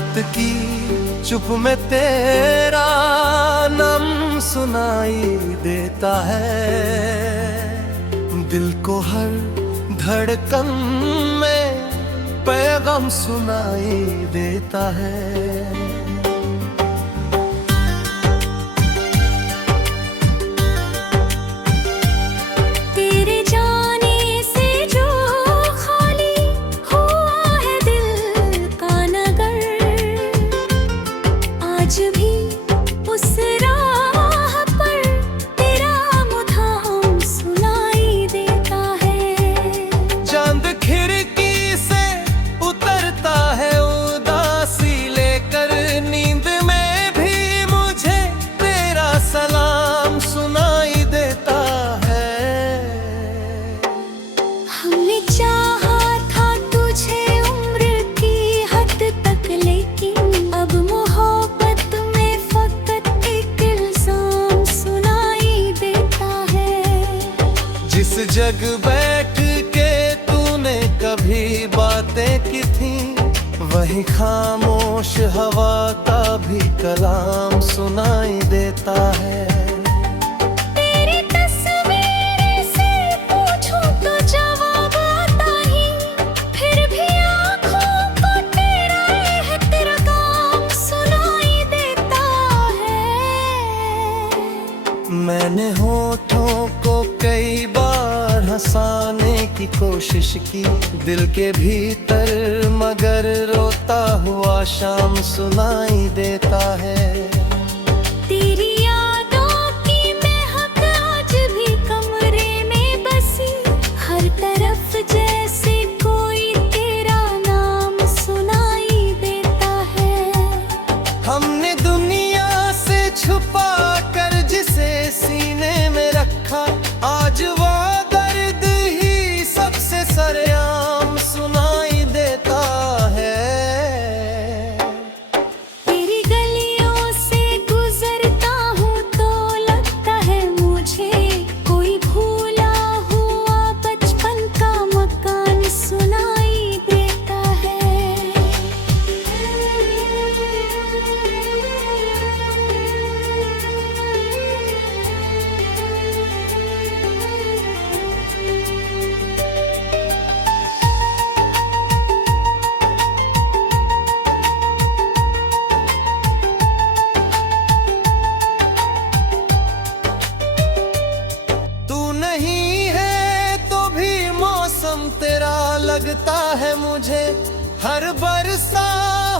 रात की चुप में तेरा नाम सुनाई देता है। दिल को हर धड़कन में पैगाम सुनाई देता है। जिस जग बैठ के तूने कभी बातें की थी, वही खामोश हवा का भी कलाम सुनाई देता है। तेरी तस्वीर से पूछूं तो जवाब आता ही, फिर भी आँखों को तेरा काम सुनाई देता है। मैंने होठों को कई बार हंसाने की कोशिश की, दिल के भीतर मगर रोता हुआ शाम सुनाई देता है। तेरी यादों की महक आज भी कमरे में बसी, हर तरफ जैसे कोई तेरा नाम सुनाई देता है। हमने दुनिया से छुपा कर जिसे सीने में रखा, आज वो दर्द ही सबसे सरेआम सुनाई देता है। तेरी गलियों से गुजरता हूँ तो लगता है मुझे कोई भूला हुआ बचपन का मकान सुनाई देता है। नहीं है तो भी मौसम तेरा लगता है मुझे, हर बरसा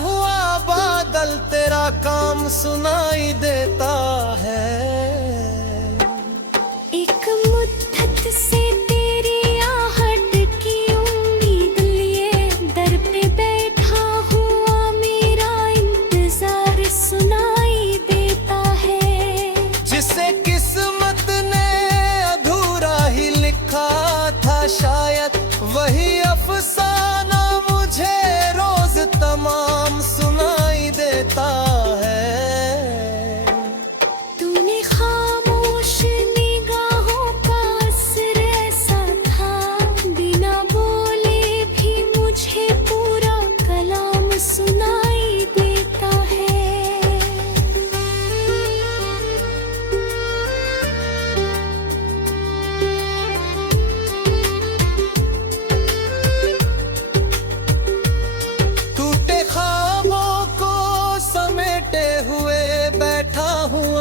हुआ बादल तेरा काम सुनाई देता है। एक मुद्दत से तेरी आहट की उम्मीद लिए, दर पे बैठा हुआ मेरा इंतजार सुनाई देता है। जिसे किस्मत ने था शायद, वही अफसाना मुझे रोज तमाम सुनाई देता है। तूने खामोश निगाहों का असर ऐसा था, बिना बोले भी मुझे पूरा कलाम सुनाई देता है।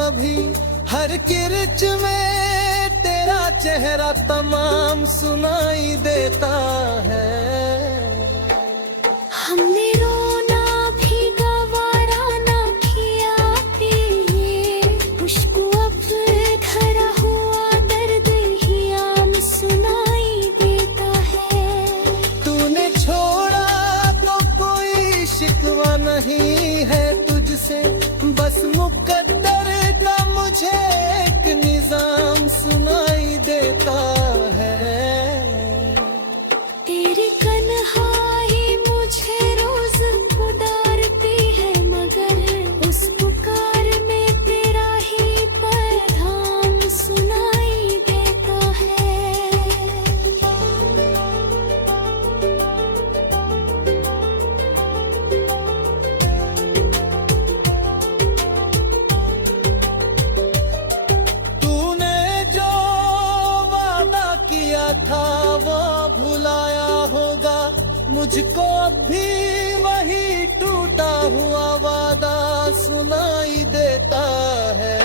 अभी हर किरच में तेरा चेहरा तमाम सुनाई देता है। हमने रोना भी गवारा ना किया, ये खुशबू अब धरा हुआ दर्द ही आम सुनाई देता है। तूने छोड़ा तो कोई शिकवा नहीं है तुझसे, बस मुकद्दर का मुझे एक निजाम सुनाई देता है। तेरी तन्हाई मुझे रोज मुझको अब भी वही टूटा हुआ वादा सुनाई देता है।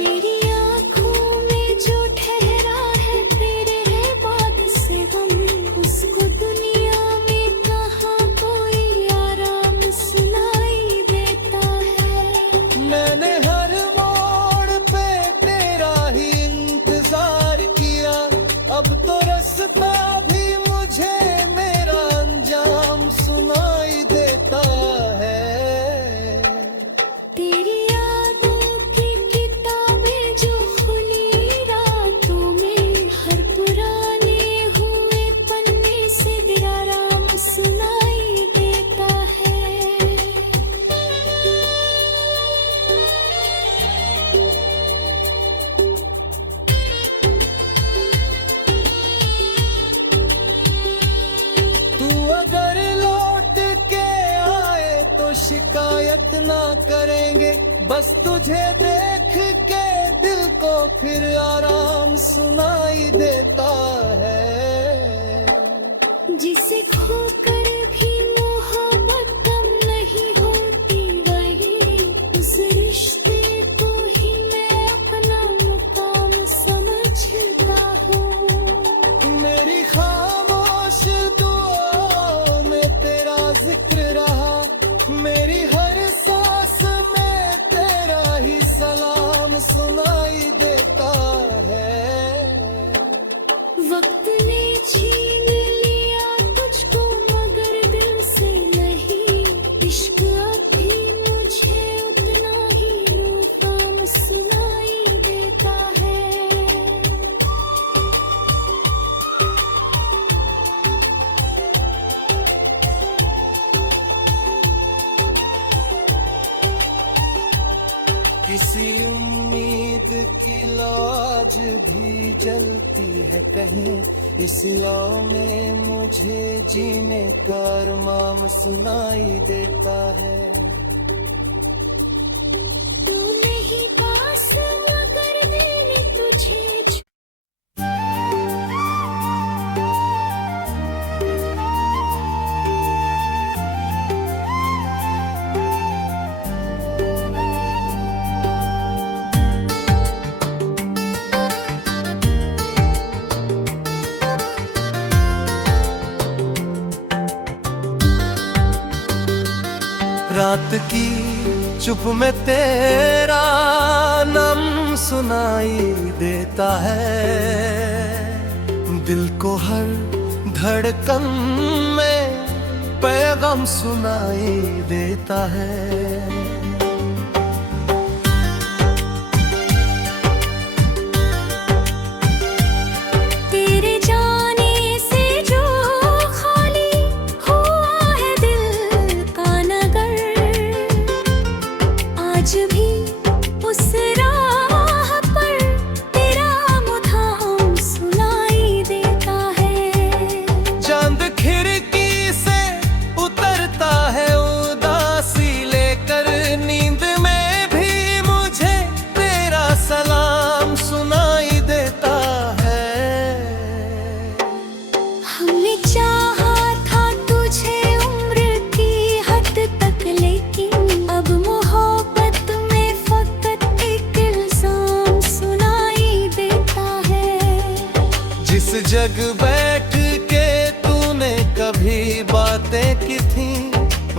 मेरी आँखों में जो ठहरा है तेरे है बाद से गम, उसको दुनिया में कहाँ कोई आराम सुनाई देता है। मैंने हर मोड़ पे तेरा ही इंतजार किया, अब तो रास्ता भी मुझे मेरा अंजाम सुनाई देता है। तेरी यादों की किताबें जो खुली रातों में, हर पुराने हुए पन्ने से आराम सुनाई देता है। तू अगर लौट के आए तो शिकायत ना करेंगे, बस तुझे देख के दिल को फिर आराम सुनाई देता है। जिसे खोकर भी मोहब्बत कम नहीं होती, वही उस रिश्ते को ही मैं अपना मुकाम समझता हूँ। मेरी खामोश दुआओं में तेरा जिक्र रहा, मेरी हर सांस में तेरा ही सलाम सुनाई देता है। वक्त ने छीन लिया तुझको मगर दिल से नहीं, इश्क अब भी मुझे उतना ही रोकाम सुनाई देता है। किसी उम्मीद की लौ आज भी जलती है कहीं, इस लौ में मुझे जीने का अरमान सुनाई देता है। तू नहीं पास मगर मैंने तुझे रात की चुप में तेरा नाम सुनाई देता है, दिल को हर धड़कन में पैगाम सुनाई देता है। जग बैठ के तूने कभी बातें की थी,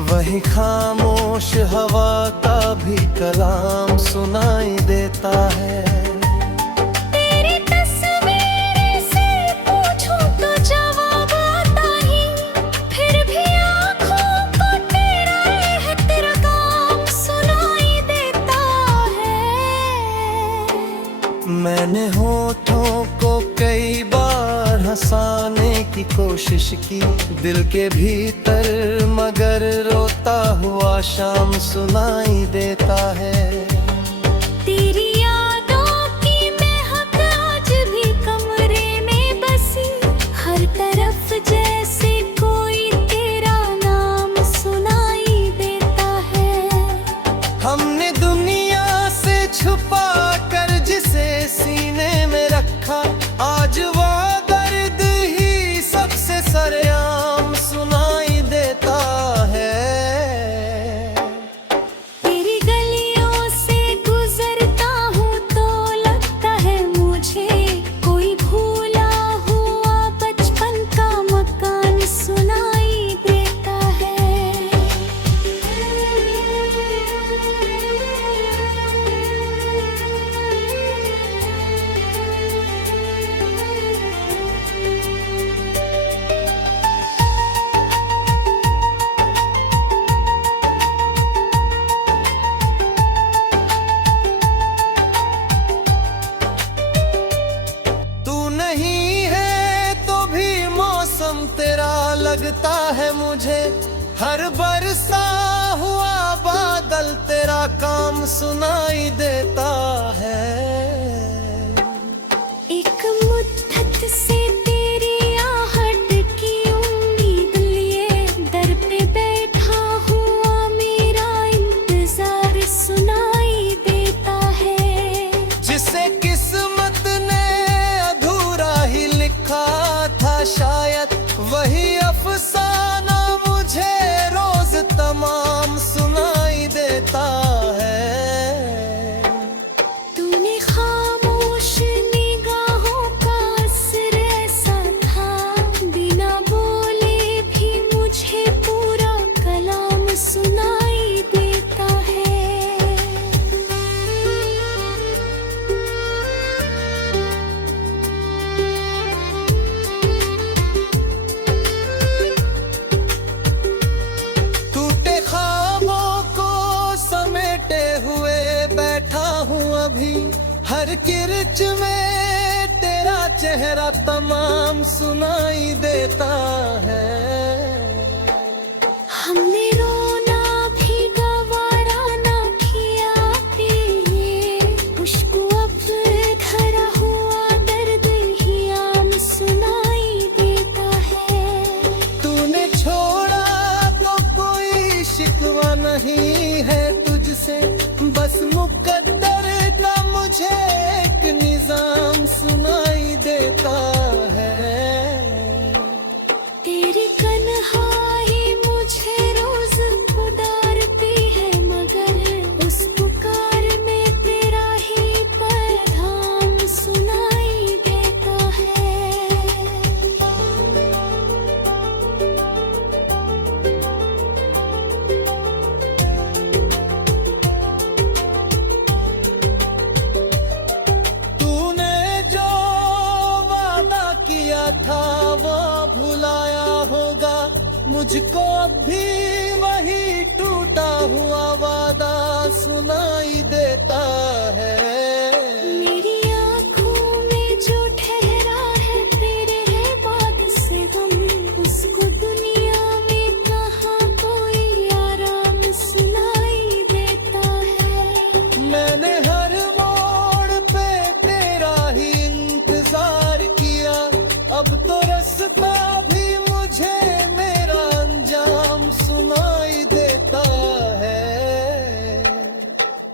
वही खामोश हवा का भी कलाम सुनाई देता है। तेरी तस्वीर से पूछूं तो जवाब आता ही, फिर भी आँखों को तेरा काम सुनाई देता है। मैंने होठों को कई बार हंसाने की कोशिश की, दिल के भीतर मगर रोता हुआ शाम सुनाई देता है। तेरी यादों की महक आज भी कमरे में बसी, हर तरफ जैसे कोई तेरा नाम सुनाई देता है। हमने दुनिया से छुपा कर जिसे सीने में रखा, आज वो दर्द ही सबसे सरेआम सुना लगता है मुझे हर बरसा हुआ बादल तेरा काम सुनाई देता है। एक मुद्दत से तेरी आहट की उम्मीद लिए दर पे बैठा हुआ मेरा इंतजार सुनाई देता है। जिसे किस्मत ने अधूरा ही लिखा था शायद वही अफसाना मुझे रोज तमाम सुनाई देता है। तूने खामोश निगाहों का असर ऐसा था बिना बोले भी मुझे पूरा कलाम सुनाई देता है। टूटे ख्वाबों को समेटे हुए बैठा हूँ अभी हर किरच में तेरा चेहरा तमाम सुनाई देता है। हमने रोना भी गवारा ना किया ये मुझको अब धरा हुआ दर्द ही आम सुनाई देता है। तूने छोड़ा तो कोई शिकवा नहीं है तुझसे बस मुकद्दर का मुझे एक निजाम सुनाई देता है। तेरी कन्हाई मुझे रोज पुकारती है मगर उस पुकार में तेरा ही पैगाम सुनाई देता है। तूने जो वादा किया था वो भुलाया होगा मुझको अब भी वही टूटा हुआ वादा सुनाई देता है। मेरी आँखों में जो ठहरा है तेरे है बात से गम उसको दुनिया में कहाँ कोई आराम सुनाई देता है। मैंने हर मोड़ पे तेरा ही इंतजार किया अब तो रास्ता भी मुझे मेरा अंजाम सुनाई देता है।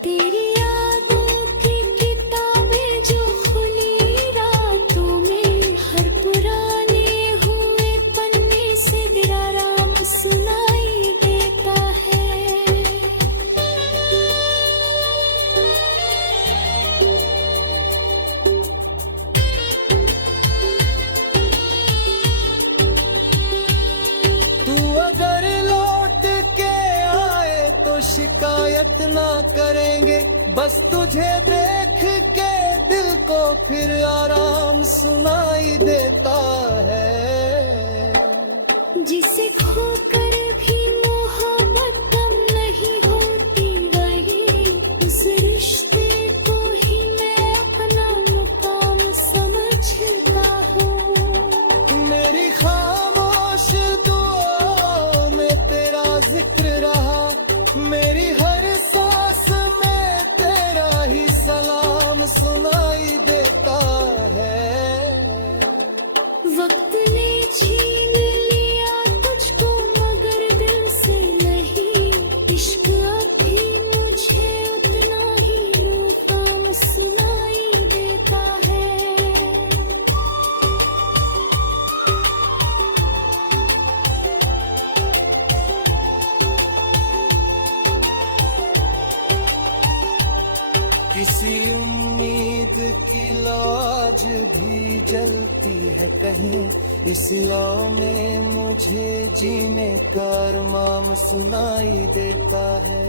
तेरी यादों की किताबें जो खुली रातों में हर पुराने हुए पन्ने से आराम सुनाई देता है। तू अगर लौट के आए तो शिकायत ना करेंगे बस तुझे देख के दिल को फिर आराम सुनाई देता है। जिसे खोकर भी मोहब्बत कम नहीं होती वही उस रिश्ते को ही मैं अपना मुकाम समझता हूँ। मेरी खामोश दुआओं में तेरा जिक्र रहा मेरी हर सांस में तेरा ही सलाम सुनाई देता है। वक्त ने छीन लिया तुझको मगर दिल से नहीं इश्क अब भी मुझे उतना ही मुकाम सुनाई देता है। किसी उम्मीद की लौ आज भी जलती है कहीं इस लौ में मुझे जीने का अरमान सुनाई देता है।